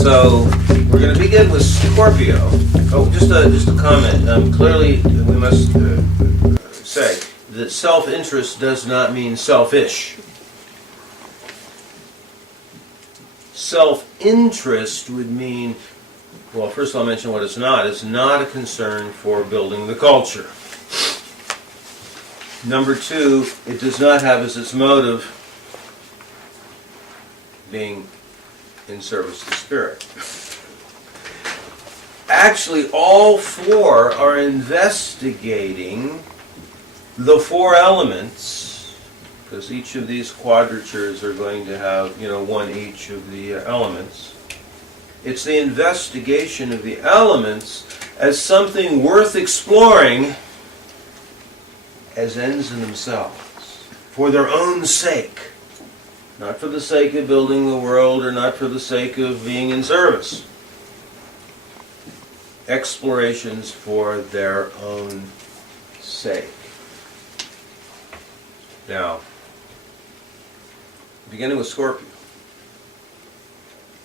So we're going to begin with Scorpio. Oh, just a comment. Clearly, we must say that self-interest does not mean selfish. Self-interest would mean, well, first I'll mention what it's not. It's not a concern for building the culture. Number two, it does not have as its motive being in service to spirit. Actually, all four are investigating the four elements, because each of these quadratures are going to have, one each of the elements. It's the investigation of the elements as something worth exploring as ends in themselves, for their own sake. Not for the sake of building the world or not for the sake of being in service. Explorations for their own sake. Now, beginning with Scorpio.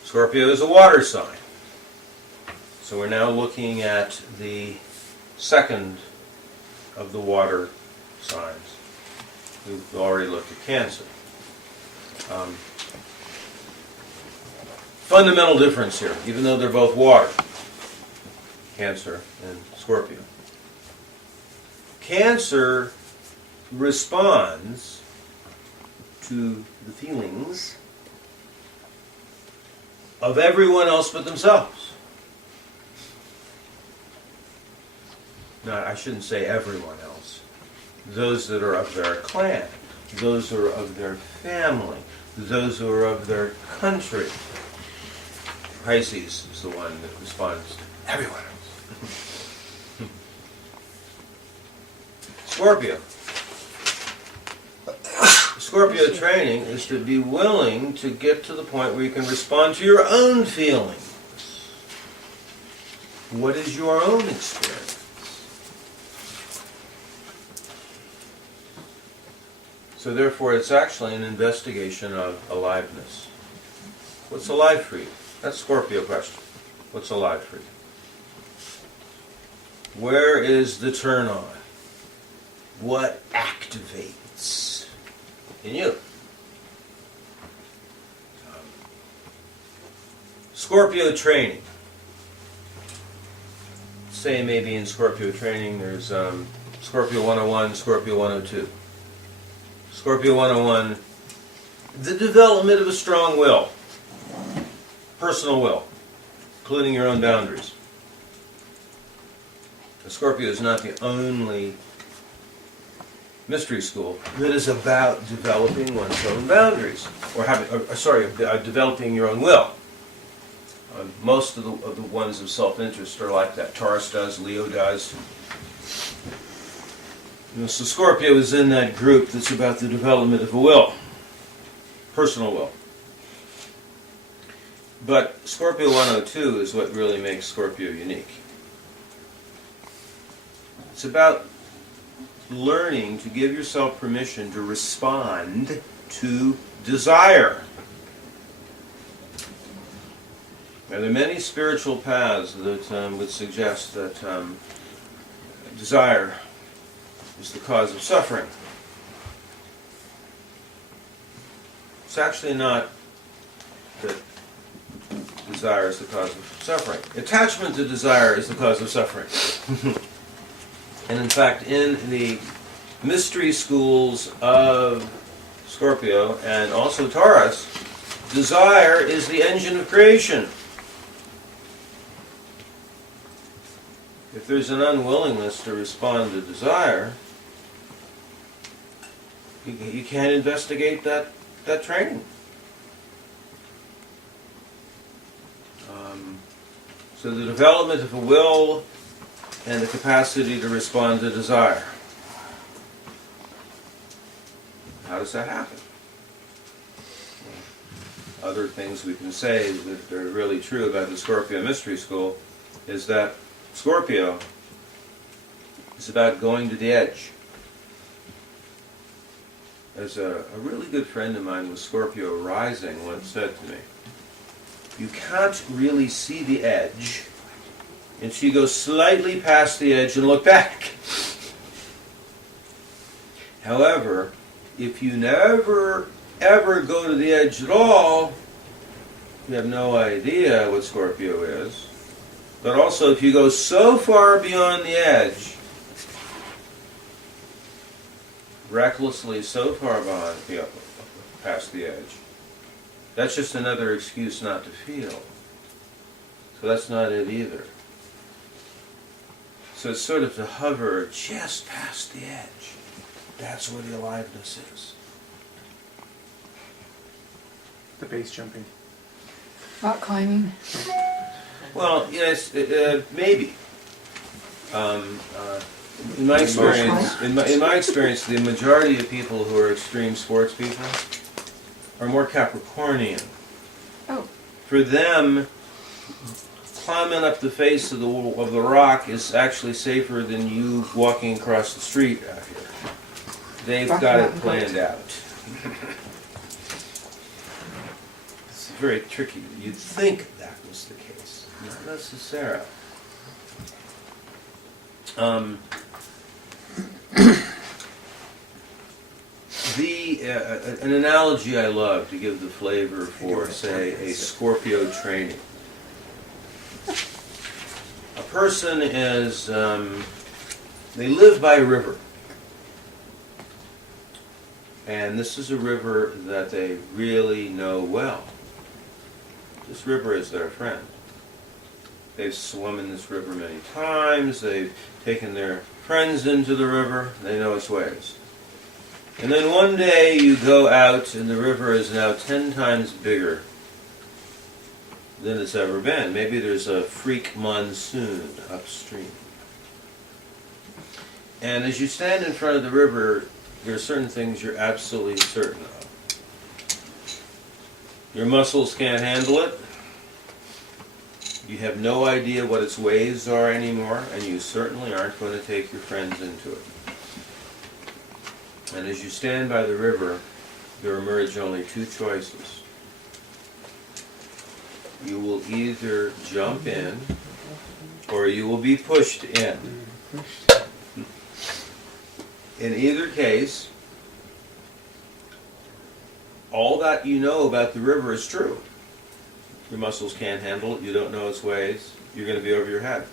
Scorpio is a water sign. So we're now looking at the second of the water signs. We've already looked at Cancer. Fundamental difference here, even though they're both water, Cancer and Scorpio. Cancer responds to the feelings of everyone else but themselves. No, I shouldn't say everyone else. Those that are of their clan, those who are of their family, those who are of their country. Pisces is the one that responds to everyone else. Scorpio. Scorpio training is to be willing to get to the point where you can respond to your own feelings. What is your own experience? So therefore, it's actually an investigation of aliveness. What's alive for you? That's a Scorpio question. What's alive for you? Where is the turn on? What activates in you? Scorpio training. Say maybe in Scorpio training there's Scorpio 101, Scorpio 102. Scorpio 101, the development of a strong will, personal will, including your own boundaries. The Scorpio is not the only mystery school that is about developing one's own boundaries, or developing your own will. Most of the ones of self-interest are like that. Taurus does, Leo does. So Scorpio is in that group that's about the development of a will, personal will. But Scorpio 102 is what really makes Scorpio unique. It's about learning to give yourself permission to respond to desire. Now, there are many spiritual paths that would suggest that desire is the cause of suffering. It's actually not that desire is the cause of suffering. Attachment to desire is the cause of suffering. And in fact, in the mystery schools of Scorpio and also Taurus, desire is the engine of creation. If there's an unwillingness to respond to desire, you can't investigate that training. So the development of a will and the capacity to respond to desire. How does that happen? Other things we can say that are really true about the Scorpio Mystery School is that Scorpio is about going to the edge. As a really good friend of mine with Scorpio rising once said to me, you can't really see the edge until you go slightly past the edge and look back. However, if you never ever go to the edge at all, you have no idea what Scorpio is. But also, if you go so far beyond the edge, recklessly so far past the edge, that's just another excuse not to feel. So that's not it either. So it's sort of to hover just past the edge. That's where the aliveness is. The base jumping. Rock climbing. Well, yes, maybe. In my experience, the majority of people who are extreme sports people are more Capricornian. Oh. For them, climbing up the face of the rock is actually safer than you walking across the street out here. They've got it planned out. It's very tricky. You'd think that was the case. Not necessarily. An analogy I love to give the flavor for, say, a Scorpio training. A person is, they live by a river. And this is a river that they really know well. This river is their friend. They've swum in this river many times. They've taken their friends into the river. They know its ways. And then one day you go out and the river is now 10 times bigger than it's ever been. Maybe there's a freak monsoon upstream. And as you stand in front of the river, there are certain things you're absolutely certain of. Your muscles can't handle it. You have no idea what its waves are anymore, and you certainly aren't going to take your friends into it. And as you stand by the river, there emerge only two choices. You will either jump in, or you will be pushed in. In either case, all that you know about the river is true. Your muscles can't handle it, you don't know its ways, you're going to be over your head.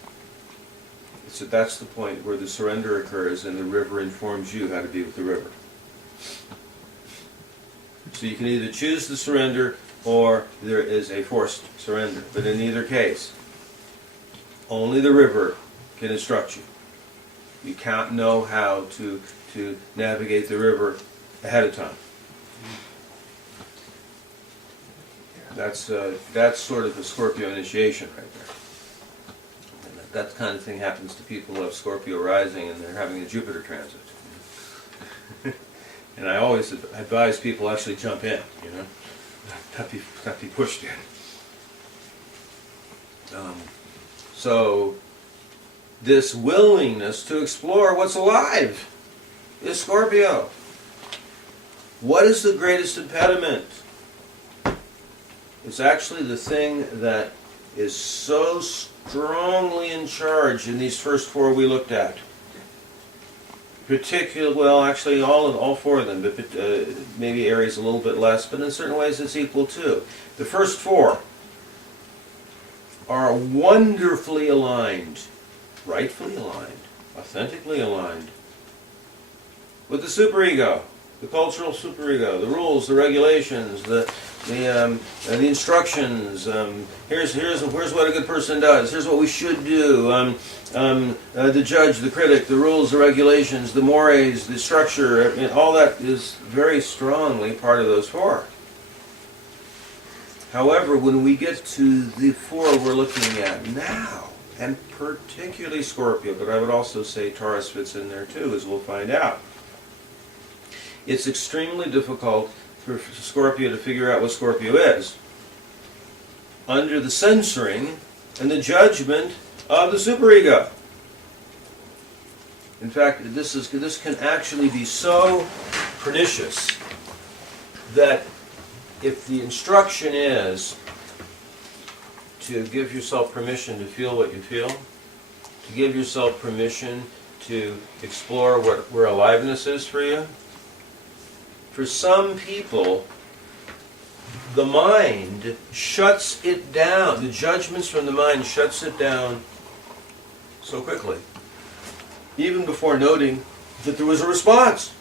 So that's the point where the surrender occurs and the river informs you how to be with the river. So you can either choose the surrender or there is a forced surrender. But in either case, only the river can instruct you. You can't know how to navigate the river ahead of time. That's sort of the Scorpio initiation right there. And that kind of thing happens to people who have Scorpio rising and they're having a Jupiter transit. And I always advise people actually jump in, you know, not be pushed in. So this willingness to explore what's alive is Scorpio. What is the greatest impediment? It's actually the thing that is so strongly in charge in these first four we looked at. Well, actually all four of them, but maybe Aries a little bit less, but in certain ways it's equal too. The first four are wonderfully aligned, rightfully aligned, authentically aligned with the superego, the cultural superego, the rules, the regulations, the instructions. Here's what a good person does. Here's what we should do. The judge, the critic, the rules, the regulations, the mores, the structure. All that is very strongly part of those four. However, when we get to the four we're looking at now, and particularly Scorpio, but I would also say Taurus fits in there too, as we'll find out. It's extremely difficult for Scorpio to figure out what Scorpio is under the censoring and the judgment of the superego. In fact, this can actually be so pernicious that if the instruction is to give yourself permission to feel what you feel, to give yourself permission to explore where aliveness is for you. For some people, the mind shuts it down. The judgments from the mind shuts it down so quickly, even before noting that there was a response.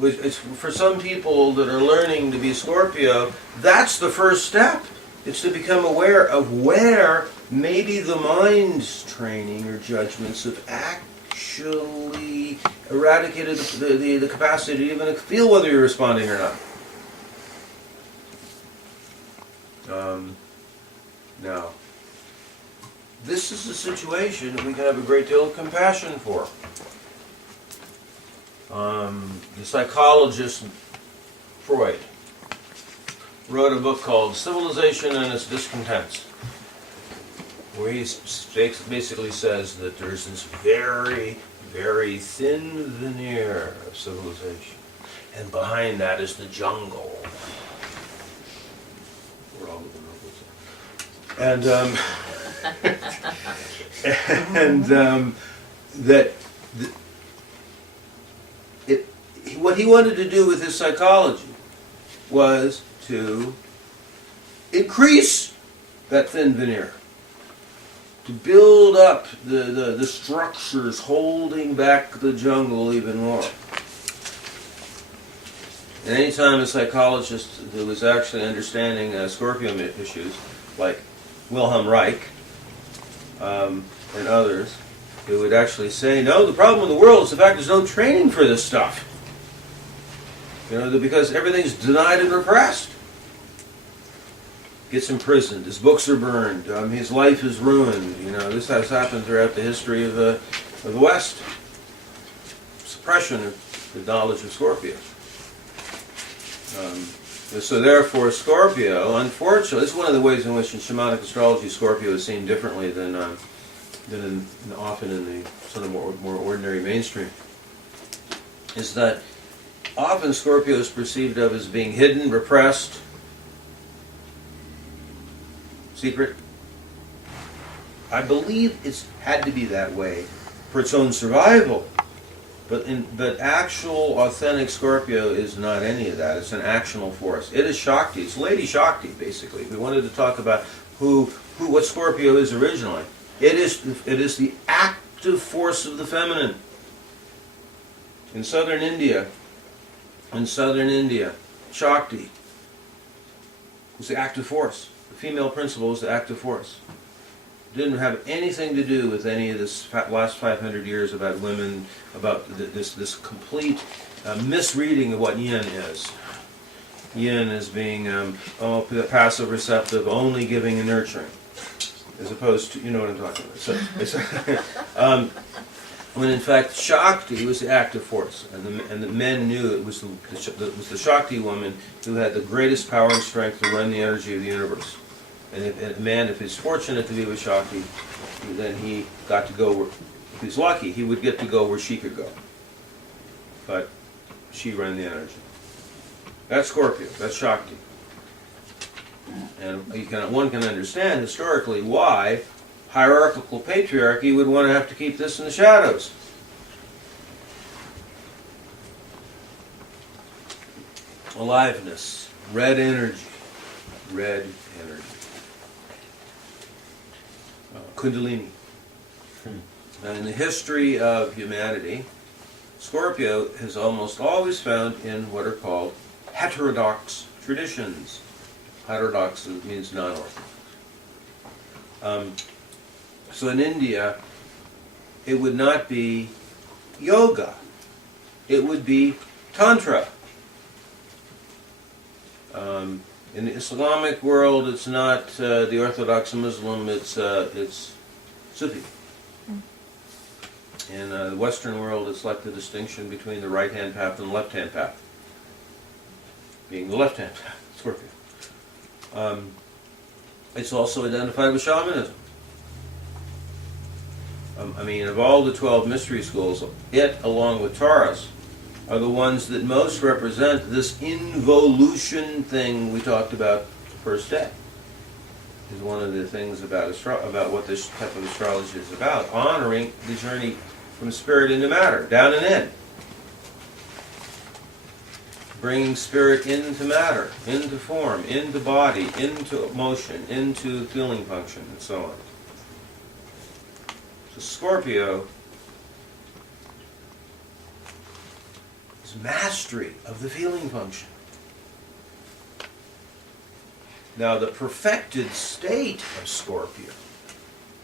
It's, for some people that are learning to be Scorpio, that's the first step. It's to become aware of where maybe the mind's training or judgments have actually eradicated the capacity to even feel whether you're responding or not. Now, this is a situation that we can have a great deal of compassion for. The psychologist Freud wrote a book called Civilization and Its Discontents, where he basically says that there's this very, very thin veneer of civilization, and behind that is the jungle. Where all the bonobos are. What he wanted to do with his psychology was to increase that thin veneer, to build up the structures holding back the jungle even more. And anytime a psychologist who was actually understanding Scorpio issues, like Wilhelm Reich and others, who would actually say, no, the problem in the world is the fact there's no training for this stuff. You know, because everything's denied and repressed. Gets imprisoned, his books are burned, his life is ruined. You know, this has happened throughout the history of the West. Suppression of the knowledge of Scorpio. So therefore, Scorpio, unfortunately, this is one of the ways in which in Shamanic Astrology Scorpio is seen differently than often in the sort of more ordinary mainstream, is that often Scorpio is perceived of as being hidden, repressed, secret. I believe it's had to be that way for its own survival. But actual, authentic Scorpio is not any of that. It's an actional force. It is Shakti. It's Lady Shakti, basically. If we wanted to talk about what Scorpio is originally, it is the active force of the feminine. In southern India, Shakti was the active force. The female principle was the active force. It didn't have anything to do with any of this last 500 years about women, about this complete misreading of what yin is. Yin as being passive receptive, only giving and nurturing, as opposed to, you know what I'm talking about. So, when in fact Shakti was the active force, and the men knew it was the Shakti woman who had the greatest power and strength to run the energy of the universe. And a man, if he's fortunate to be with Shakti, then he got to go where, if he's lucky, he would get to go where she could go. But she ran the energy. That's Scorpio, that's Shakti. And one can understand historically why hierarchical patriarchy would want to have to keep this in the shadows. Aliveness, red energy. Kundalini. In the history of humanity, Scorpio is almost always found in what are called heterodox traditions. Heterodox means non-orthodox. So in India, it would not be yoga. It would be tantra. In the Islamic world, it's not the Orthodox Muslim, it's Sufi. In the Western world, it's like the distinction between the right-hand path and the left-hand path, being the left-hand path, Scorpio. It's also identified with shamanism. Of all the 12 mystery schools, it, along with Taurus, are the ones that most represent this involution thing we talked about first day. Is one of the things about about what this type of astrology is about, honoring the journey from spirit into matter, down and in. Bringing spirit into matter, into form, into body, into motion, into feeling function, and so on. So Scorpio is mastery of the feeling function. Now, the perfected state of Scorpio,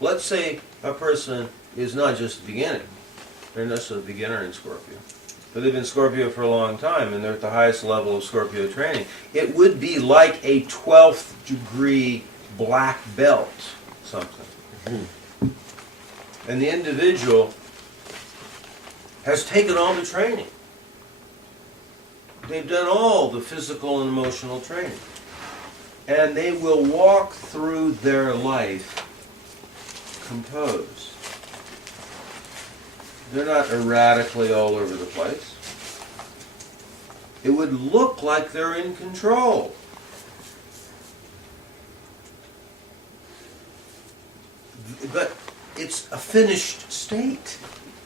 let's say a person is not just beginning, they're not just a beginner in Scorpio, but they've been Scorpio for a long time and they're at the highest level of Scorpio training. It would be like a 12th degree black belt, something. And the individual has taken all the training. They've done all the physical and emotional training. And they will walk through their life composed. They're not erratically all over the place. It would look like they're in control. But it's a finished state.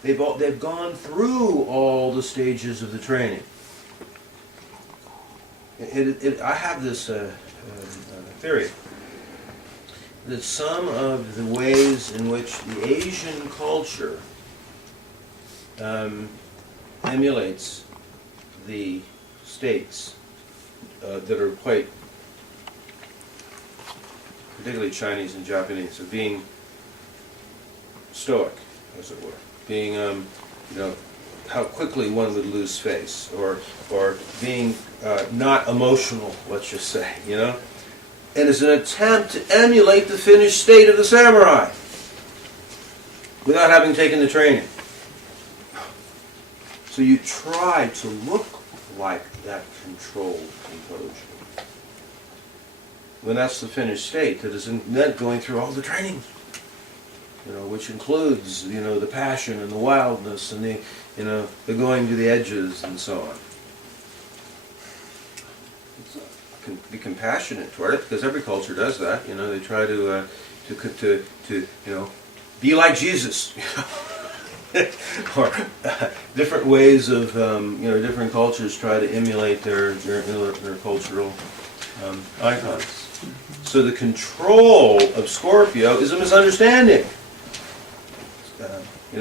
They've gone through all the stages of the training. I have this theory that some of the ways in which the Asian culture emulates the states that are quite, particularly Chinese and Japanese, of being stoic, as it were, being, how quickly one would lose face, or being not emotional, let's just say, And it's an attempt to emulate the finished state of the samurai without having taken the training. So you try to look like that controlled composure. When that's the finished state, that isn't going through all the training, which includes, the passion and the wildness and the going to the edges and so on. Be compassionate toward it, because every culture does that. They try to be like Jesus, or different ways of different cultures try to emulate their cultural icons. So the control of Scorpio is a misunderstanding.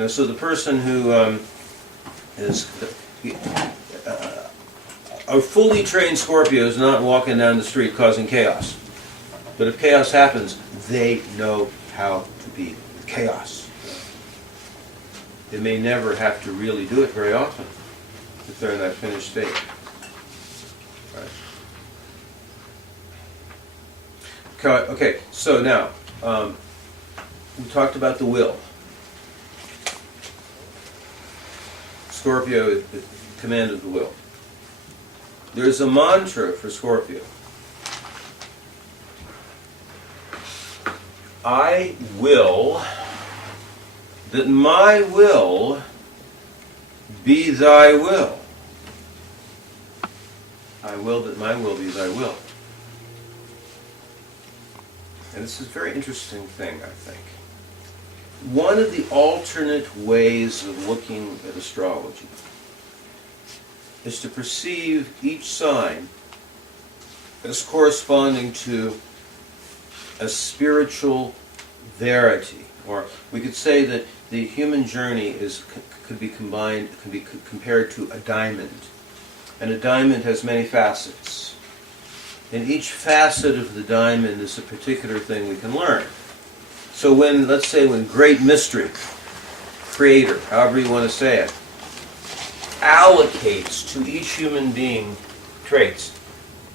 So the person who is a fully trained Scorpio is not walking down the street causing chaos. But if chaos happens, they know how to be with chaos. They may never have to really do it very often if they're in that finished state. Right. Okay, so now, we talked about the will. Scorpio is the command of the will. There's a mantra for Scorpio. I will that my will be thy will. I will that my will be thy will. And this is a very interesting thing, I think. One of the alternate ways of looking at astrology is to perceive each sign as corresponding to a spiritual verity, or we could say that the human journey could be compared to a diamond, and a diamond has many facets, and each facet of the diamond is a particular thing we can learn. So let's say when Great Mystery, Creator, however you want to say it, allocates to each human being traits,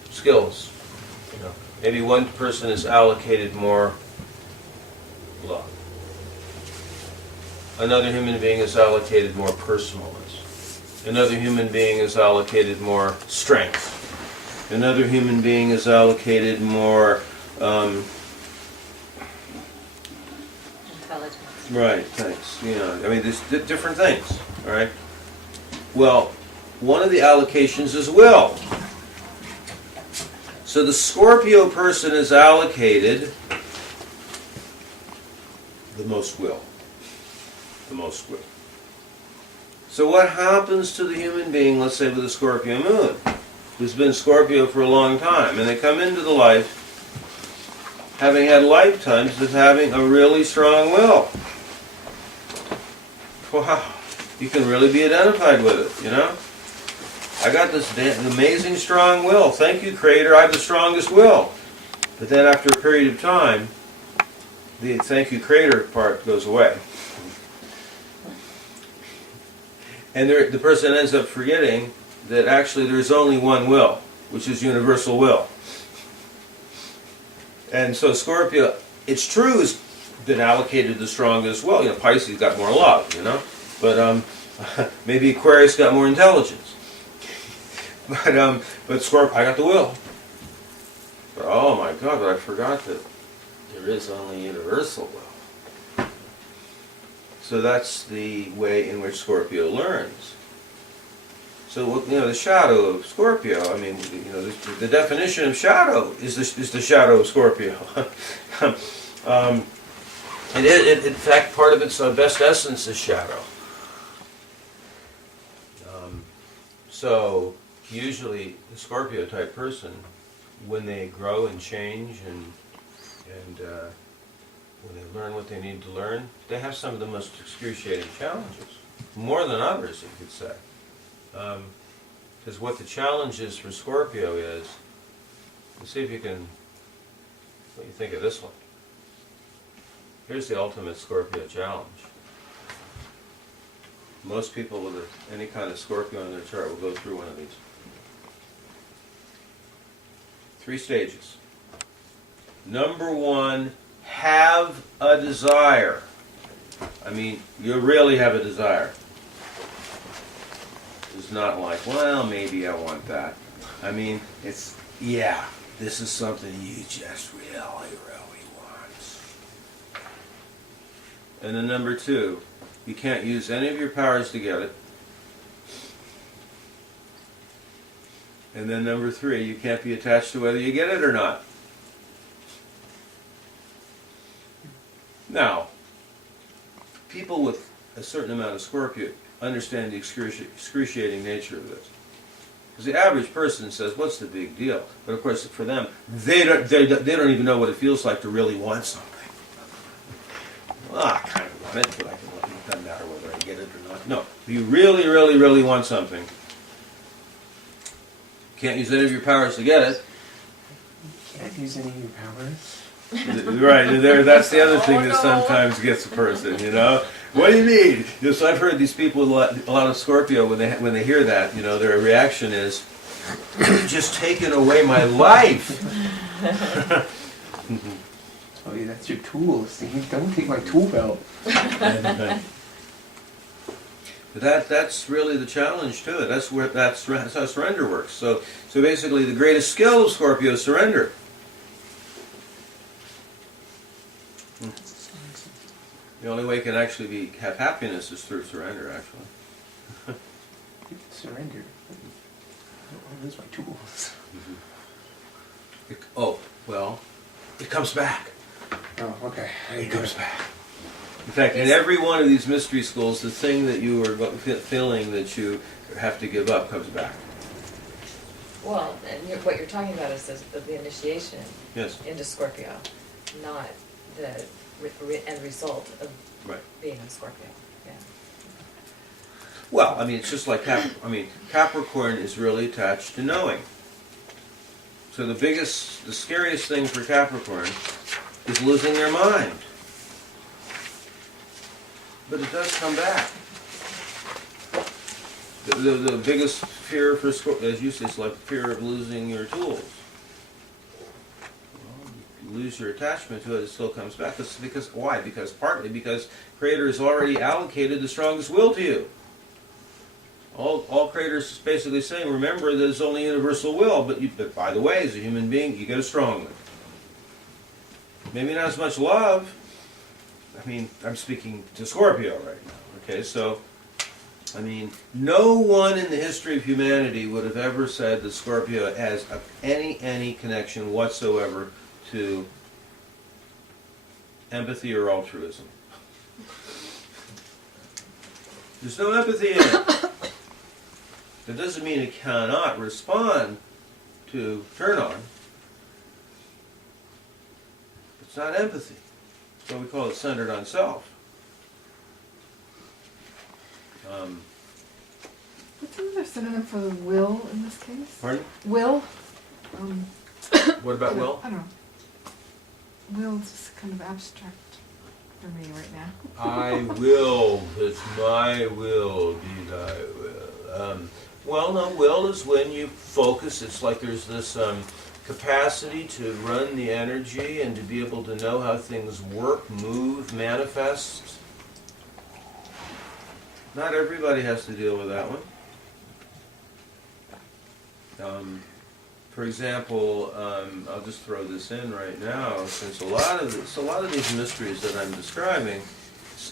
skills. Maybe one person is allocated more love. Another human being is allocated more personalness. Another human being is allocated more strength. Another human being is allocated more intelligence. Right, thanks. There's different things, all right? Well, one of the allocations is will. So the Scorpio person is allocated the most will. The most will. So what happens to the human being, let's say with a Scorpio moon, who's been Scorpio for a long time, and they come into the life having had lifetimes of having a really strong will? Wow, you can really be identified with it, you know? I got this amazing strong will. Thank you, Creator, I have the strongest will. But then after a period of time, the thank you, Creator part goes away. And the person ends up forgetting that actually there's only one will, which is universal will. And so Scorpio, it's true, has been allocated the strongest will. You know, Pisces got more love, you know? But maybe Aquarius got more intelligence. But Scorpio, I got the will. But oh my God, but I forgot that there is only universal will. So that's the way in which Scorpio learns. So, you know, the shadow of Scorpio, I mean, you know, the definition of shadow is the shadow of Scorpio. In fact, part of its best essence is shadow. So, usually, the Scorpio type person, when they grow and change and when they learn what they need to learn, they have some of the most excruciating challenges. More than others, you could say. Because what the challenge is for Scorpio is, let's see if you can, what you think of this one. Here's the ultimate Scorpio challenge. Most people with any kind of Scorpio in their chart will go through one of these. 3 stages. Number 1, have a desire. I mean, you really have a desire. It's not like, well, maybe I want that. I mean, it's, yeah, this is something you just really, really want. And then number 2, you can't use any of your powers to get it. And then number 3, you can't be attached to whether you get it or not. Now, people with a certain amount of Scorpio understand the excruciating nature of this. Because the average person says, what's the big deal? But of course, for them, they don't even know what it feels like to really want something. Well, I kind of want it, but it doesn't matter whether I get it or not. No, if you really, really, really want something, can't use any of your powers to get it. Can't use any of your powers. Right, that's the other thing that sometimes gets a person, you know? What do you need? Yes, I've heard these people with a lot of Scorpio, when they hear that, you know, their reaction is, you've just taken away my life. Oh, yeah, that's your tool, Steve. Don't take my tool belt. But that's really the challenge to it. That's how surrender works. So basically, the greatest skill of Scorpio is surrender. The only way it can actually have happiness is through surrender, actually. Surrender. Oh, those are my tools. It comes back. Oh, okay. It comes back. In fact, in every one of these mystery schools, the thing that you are feeling that you have to give up comes back. Well, and what you're talking about is the initiation into Scorpio, not the end result of being a Scorpio. Yeah. Well, I mean, it's just like Capricorn is really attached to knowing. So the scariest thing for Capricorn is losing their mind. But it does come back. The biggest fear for Scorpio, as you say, is like fear of losing your tools. Well, you lose your attachment to it, it still comes back. Why? Partly because Creator has already allocated the strongest will to you. All Creator's is basically saying, remember that it's only universal will, but by the way, as a human being, you get a strong one. Maybe not as much love. I mean, I'm speaking to Scorpio right now. Okay, so I mean, no one in the history of humanity would have ever said that Scorpio has any connection whatsoever to empathy or altruism. There's no empathy in it. That doesn't mean it cannot respond to turn on. It's not empathy. So we call it centered on self. What's another synonym for the will in this case? Pardon? Will? What about will? I don't know. Will is just kind of abstract for me right now. I will, it's my will, be thy will. Well, no, will is when you focus. It's like there's this capacity to run the energy and to be able to know how things work, move, manifest. Not everybody has to deal with that one. For example, I'll just throw this in right now, since a lot of these mysteries that I'm describing,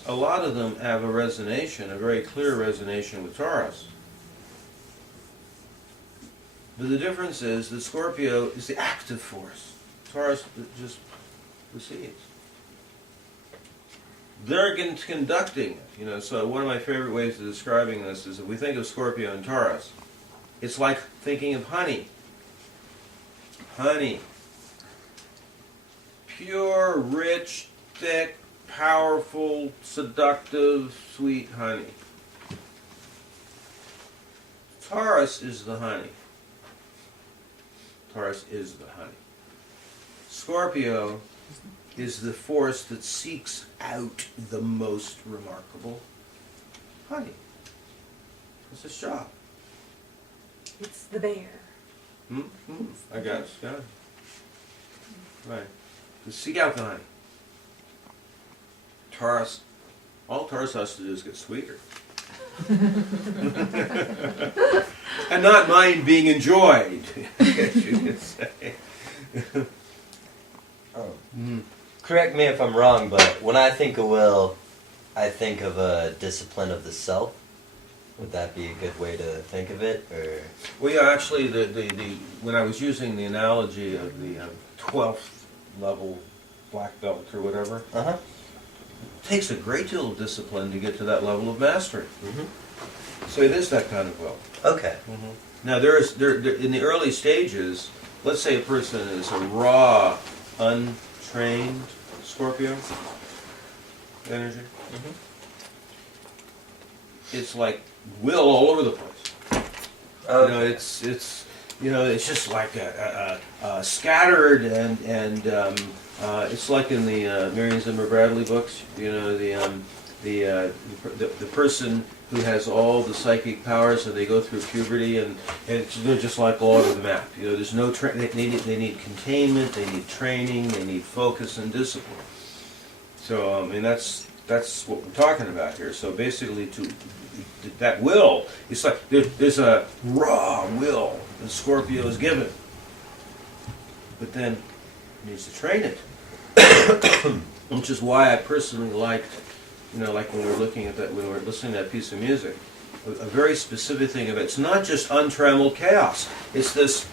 a lot of them have a resonation, a very clear resonation with Taurus. But the difference is that Scorpio is the active force. Taurus just receives. They're conducting it, so one of my favorite ways of describing this is if we think of Scorpio and Taurus, it's like thinking of honey. Honey. Pure, rich, thick, powerful, seductive, sweet honey. Taurus is the honey. Taurus is the honey. Scorpio is the force that seeks out the most remarkable honey. It's its job. It's the bear. I guess, yeah. Right. To seek out the honey. Taurus, all Taurus has to do is get sweeter. And not mind being enjoyed, I guess you could say. Correct me if I'm wrong, but when I think of will, I think of a discipline of the self. Would that be a good way to think of it, or? Well, yeah, actually, when I was using the analogy of the 12th level black belt or whatever, it takes a great deal of discipline to get to that level of mastery. So it is that kind of will. Okay. Now, there in the early stages, let's say a person is a raw, untrained Scorpio energy. It's like will all over the place. Okay. It's just like scattered and it's like in the Marion Zimmer Bradley books. The person who has all the psychic powers, and they go through puberty, and they're just like all over the map. There's no they need containment, they need training, they need focus and discipline. So that's what we're talking about here. So basically, that will, it's like there's a raw will that Scorpio is given, but then he needs to train it, which is why I personally liked, like when we were looking at that, when we were listening to that piece of music, a very specific thing of it. It's not just untrammeled chaos. It's this.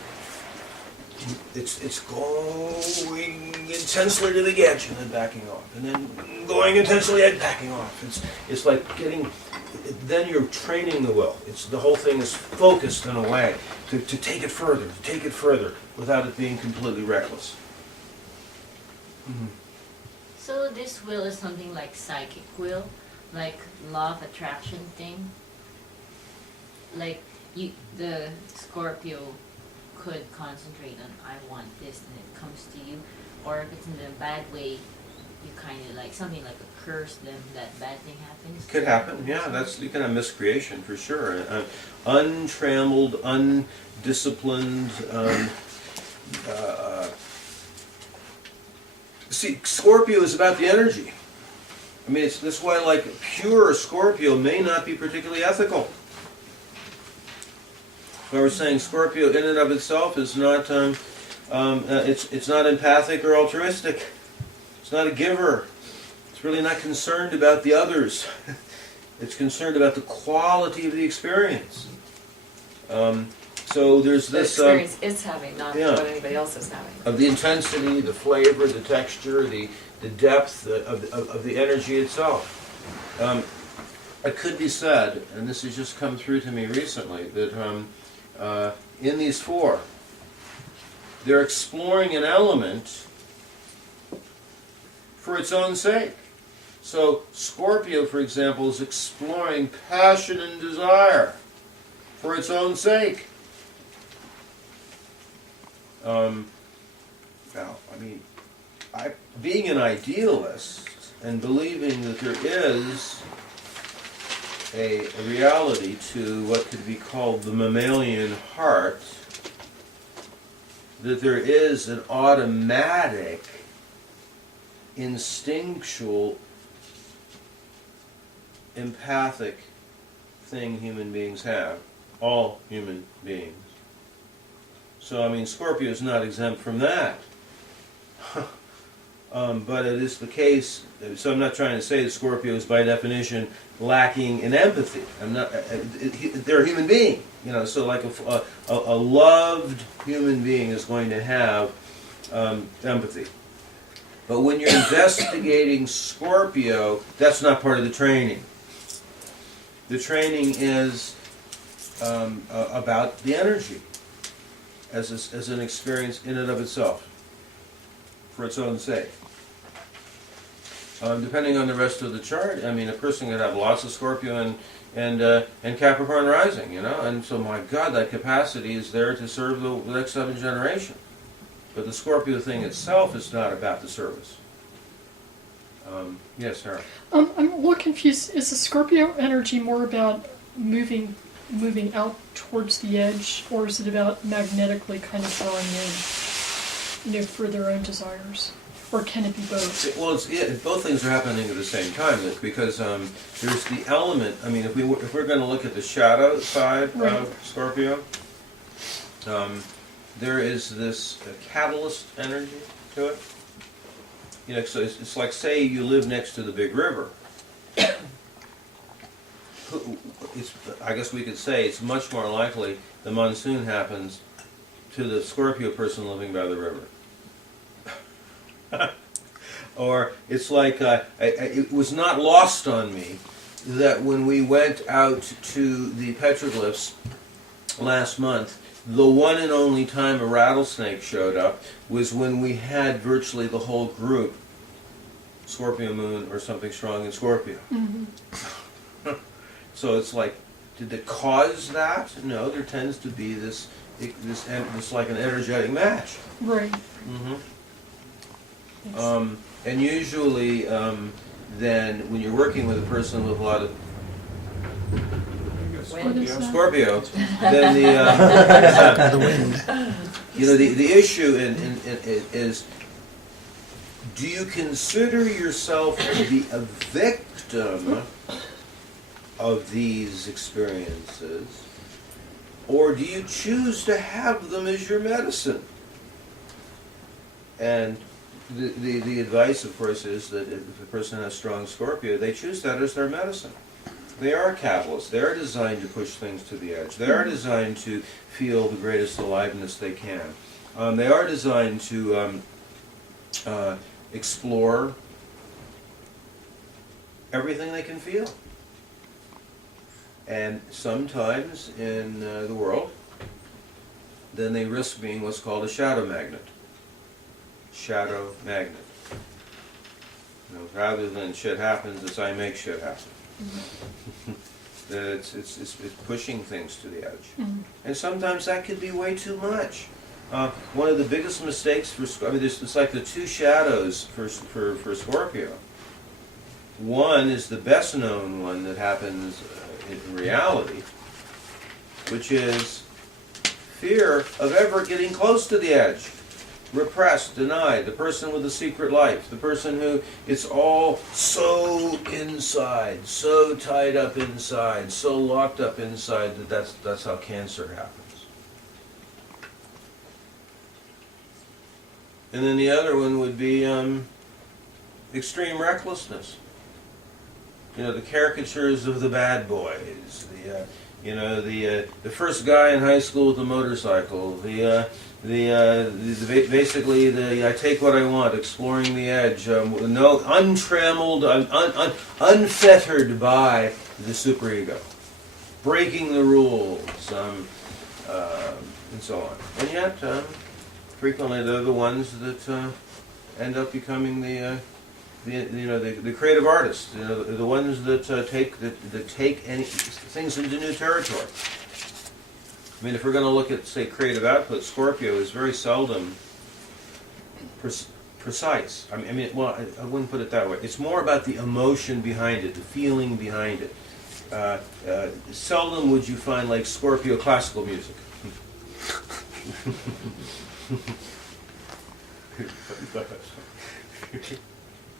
It's going intensely to the edge and then backing off, and then going intensely and backing off. It's like getting. Then you're training the will. The whole thing is focused in a way to take it further, without it being completely reckless. So this will is something like psychic will, like law of attraction thing. Like the Scorpio could concentrate on I want this and it comes to you, or if it's in a bad way, you kind of like something like a curse, then that bad thing happens. Could happen, yeah. That's you kind of miscreation for sure. Untrammeled, undisciplined. See, Scorpio is about the energy. I mean, it's this way. Like pure Scorpio may not be particularly ethical. I was saying Scorpio in and of itself is not. It's not empathic or altruistic. It's not a giver. It's really not concerned about the others. It's concerned about the quality of the experience. So there's The this experience it's having, not yeah. what anybody else is having. of the intensity, the flavor, the texture, the depth of the energy itself. It could be said, and this has just come through to me recently, that in these four, they're exploring an element for its own sake. So Scorpio, for example, is exploring passion and desire for its own sake. Now, I mean, being an idealist and believing that there is a reality to what could be called the mammalian heart, that there is an automatic, instinctual, empathic thing human beings have, all human beings. So, I mean, Scorpio is not exempt from that. But it is the case, so I'm not trying to say that Scorpio is by definition lacking in empathy. I'm not. They're a human being, you know. So, like a loved human being is going to have empathy. But when you're investigating Scorpio, that's not part of the training. The training is about the energy as an experience in and of itself, for its own sake. Depending on the rest of the chart, I mean, a person could have lots of Scorpio and Capricorn rising, you know, and so my God, that capacity is there to serve the next 7 generations. But the Scorpio thing itself is not about the service. Yes, Sarah. I'm a little confused. Is the Scorpio energy more about moving out towards the edge, or is it about magnetically kind of drawing in, you know, for their own desires? Or can it be both? Well, both things are happening at the same time, because there's the element. I mean, if we're going to look at the shadow side of Scorpio, there is this catalyst energy to it. You know, so it's like, say you live next to the big river. I guess we could say it's much more likely the monsoon happens to the Scorpio person living by the river. Or it's like, it was not lost on me that when we went out to the petroglyphs last month, the one and only time a rattlesnake showed up was when we had virtually the whole group Scorpio moon or something strong in Scorpio. Mm-hmm. So it's like, did it cause that? No, there tends to be this like an energetic match. Right. Mm-hmm. And usually, then when you're working with a person with a lot of Scorpio, then The wind. you know, the issue is, do you consider yourself to be a victim of these experiences, or do you choose to have them as your medicine? And the advice, of course, is that if a person has strong Scorpio, they choose that as their medicine. They are catalysts. They are designed to push things to the edge. They are designed to feel the greatest aliveness they can. They are designed to explore everything they can feel. And sometimes in the world, then they risk being what's called a shadow magnet. Shadow magnet. You know, rather than shit happens, it's I make shit happen. Mm-hmm. it's pushing things to the edge. Mm-hmm. And sometimes that can be way too much. One of the biggest mistakes I mean, it's like the two shadows for Scorpio. One is the best known one that happens in reality, which is fear of ever getting close to the edge. Repressed, denied, the person with the secret life, the person who it's all so inside, so tied up inside, so locked up inside that's how cancer happens. And then the other one would be extreme recklessness. the caricatures of the bad boys, the first guy in high school with a motorcycle, basically I take what I want, exploring the edge, no untrammeled, unfettered by the superego, breaking the rules, and so on. And yet, frequently they're the ones that end up becoming the creative artists, the ones that take things into new territory. I mean, if we're going to look at, say, creative output, Scorpio is very seldom precise. I wouldn't put it that way. It's more about the emotion behind it, the feeling behind it. Seldom would you find, like, Scorpio classical music.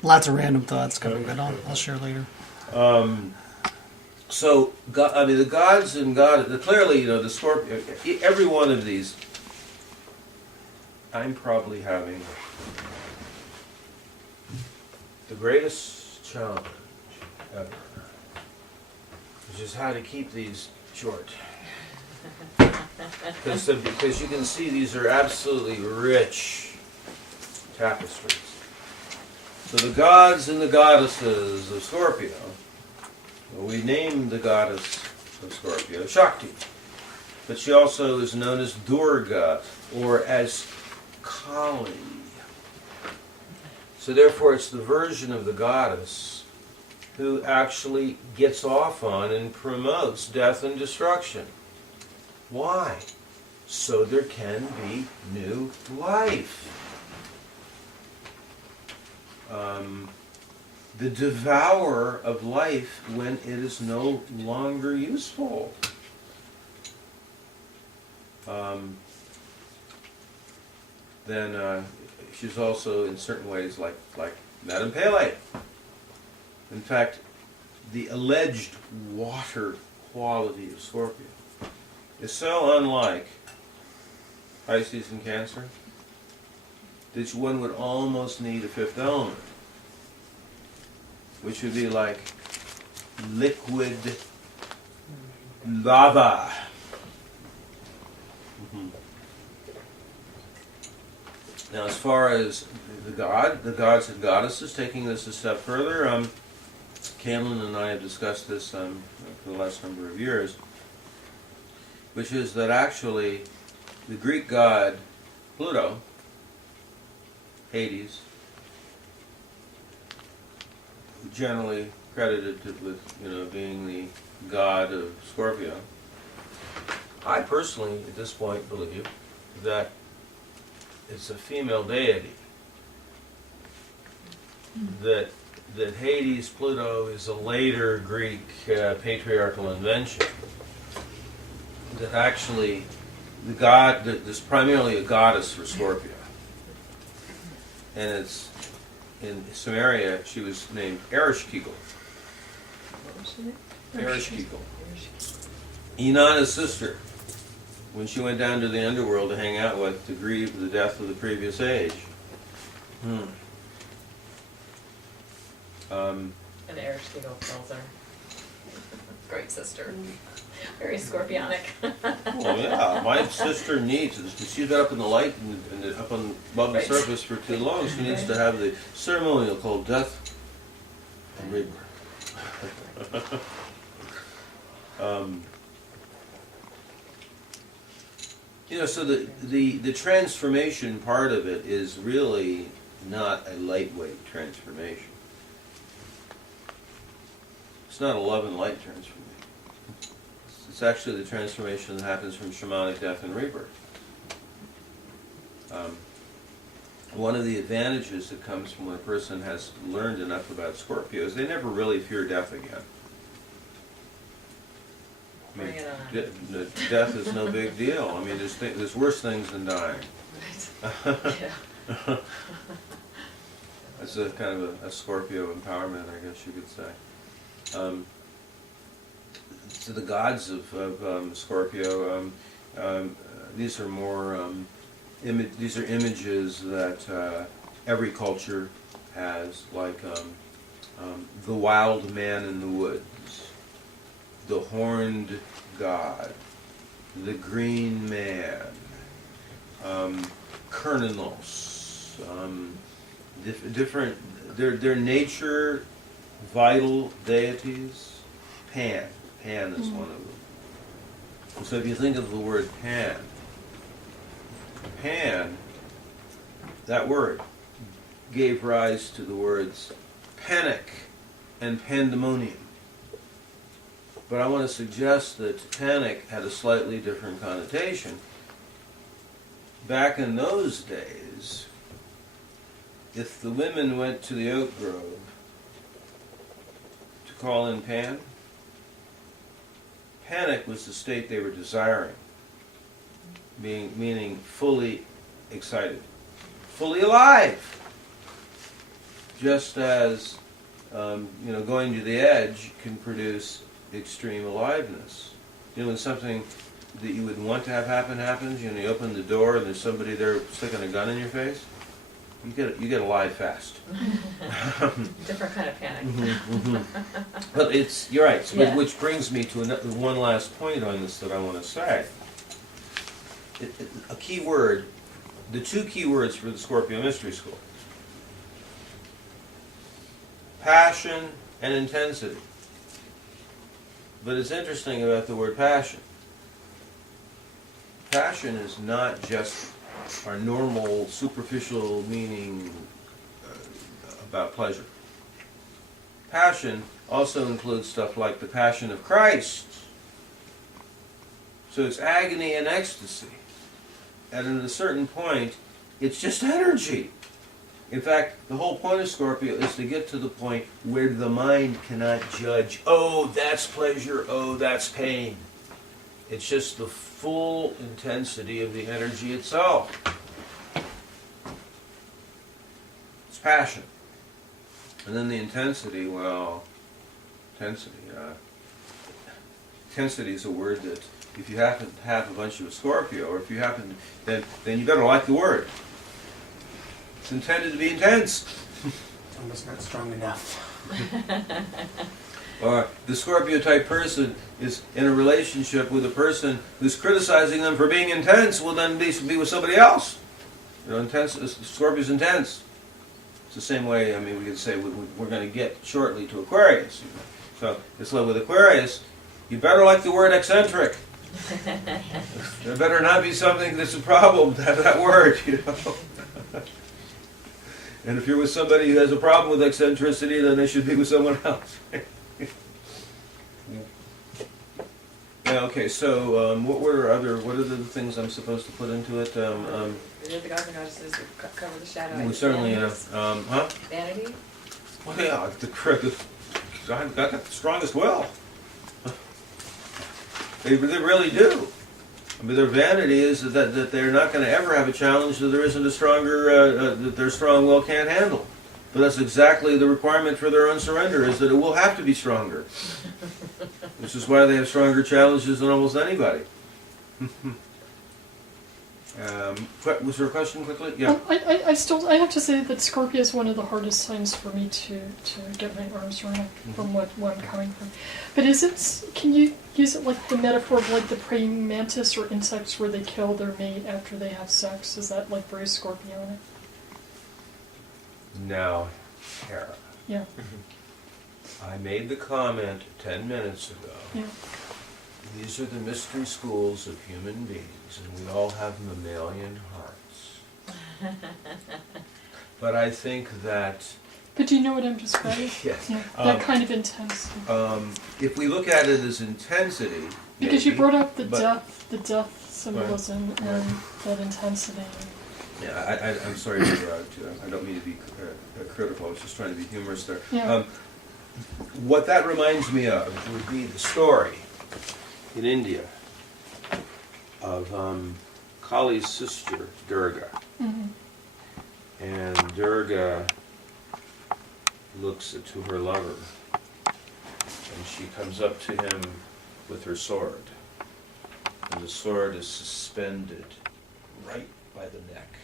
Lots of random thoughts coming, but I'll share later. So, the gods and God, clearly, the Scorpio, every one of these, I'm probably having the greatest challenge ever, which is how to keep these short. Because you can see these are absolutely rich tapestries. So the gods and the goddesses of Scorpio, we named the goddess of Scorpio Shakti, but she also is known as Durga or as Kali. So therefore it's the version of the goddess who actually gets off on and promotes death and destruction. Why? So there can be new life. The devourer of life when it is no longer useful. Then she's also in certain ways like Madame Pele. In fact, the alleged water quality of Scorpio is so unlike Pisces and Cancer that one would almost need a fifth element, which would be like liquid lava. Now, as far as the gods and goddesses, taking this a step further, Cameron and I have discussed this for the last number of years, which is that actually the Greek god Pluto, Hades, generally credited with being the god of Scorpio. I personally, at this point, believe that it's a female deity. That Hades, Pluto, is a later Greek patriarchal invention. That actually there's primarily a goddess for Scorpio. And it's in Sumeria, she was named Ereshkigal. What was she named? Ereshkigal. Inanna's sister, when she went down to the underworld to hang out with to grieve the death of the previous age. And Ereshkigal kills her. Great sister. Very scorpionic. Well, yeah, my sister needs, she's been up in the light and up above the surface for too long. She needs to have the ceremonial called death and rebirth. So the transformation part of it is really not a lightweight transformation. It's not a love and light transformation. It's actually the transformation that happens from shamanic death and rebirth. One of the advantages that comes from when a person has learned enough about Scorpio is they never really fear death again. I mean, Bring it on. death is no big deal. I mean, there's worse things than dying. Right. Yeah. That's a kind of a Scorpio empowerment, I guess you could say. To the gods of Scorpio, these are more these are images that every culture has, like the wild man in the woods, the horned god, the green man, Kerninos, different, they're nature vital deities. Pan is one of them. So if you think of the word Pan, that word gave rise to the words panic and pandemonium. But I want to suggest that panic had a slightly different connotation. Back in those days, if the women went to the oak grove to call in Pan, panic was the state they were desiring, meaning fully excited, fully alive. Just as going to the edge can produce extreme aliveness. When something that you would want to have happen happens, you open the door and there's somebody there sticking a gun in your face, you get alive fast. Different kind of panic. But you're right. So, Yeah. which brings me to one last point on this that I want to say. A key word, the two key words for the Scorpio Mystery School: passion and intensity. But it's interesting about the word passion. Passion is not just our normal superficial meaning about pleasure. Passion also includes stuff like the Passion of Christ. So it's agony and ecstasy. And at a certain point, it's just energy. In fact, the whole point of Scorpio is to get to the point where the mind cannot judge, oh, that's pleasure, oh, that's pain. It's just the full intensity of the energy itself. It's passion. And then the intensity, intensity is a word that if you happen to have a bunch of Scorpio, or if you happen, then you better like the word. It's intended to be intense. Almost not strong enough. Or the Scorpio type person is in a relationship with a person who's criticizing them for being intense, will then be with somebody else. Scorpio's intense. It's the same way, we could say we're going to get shortly to Aquarius. So it's like with Aquarius, you better like the word eccentric. There better not be something that's a problem to have that word, And if you're with somebody who has a problem with eccentricity, then they should be with someone else. Yeah. Okay. So, what are the things I'm supposed to put into it? We did the gods and goddesses, we cover the shadow. We certainly, Vanity? Well, yeah, I've got the strongest will. They really do. Their vanity is that they're not going to ever have a challenge that there isn't a stronger, that their strong will can't handle. But that's exactly the requirement for their own surrender, is that it will have to be stronger. Which is why they have stronger challenges than almost anybody. Was there a question quickly? Yeah. I have to say that Scorpio is one of the hardest signs for me to get my arms around from what I'm coming from. But can you use it like the metaphor of like the praying mantis or insects where they kill their mate after they have sex? Is that like very Scorpio in it? Now, Hera. Yeah. I made the comment 10 minutes ago. Yeah. These are the mystery schools of human beings, and we all have mammalian hearts. But I think that... But do you know what I'm describing? Yes. Yeah, that kind of intensity. If we look at it as intensity... Because maybe, you brought up the death symbolism Right. and that intensity. Yeah, I'm sorry to I don't mean to be critical, I was just trying to be humorous there. Yeah. What that reminds me of would be the story in India of Kali's sister, Durga. Mm-hmm. And Durga looks to her lover, and she comes up to him with her sword. And the sword is suspended right by the neck.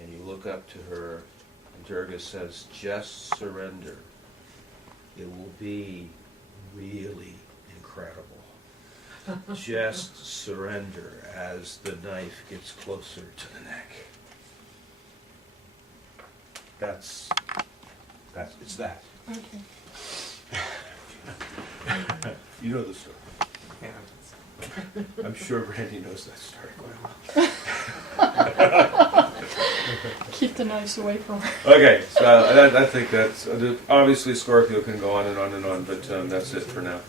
And you look up to her, and Durga says, just surrender. it will be really incredible. Just surrender as the knife gets closer to the neck. It's that. Okay. You know the story. Yeah. I'm sure Randy knows that story quite well. Keep the knives away from her. Okay, so I think that's, obviously Scorpio can go on and on and on, but that's it for now.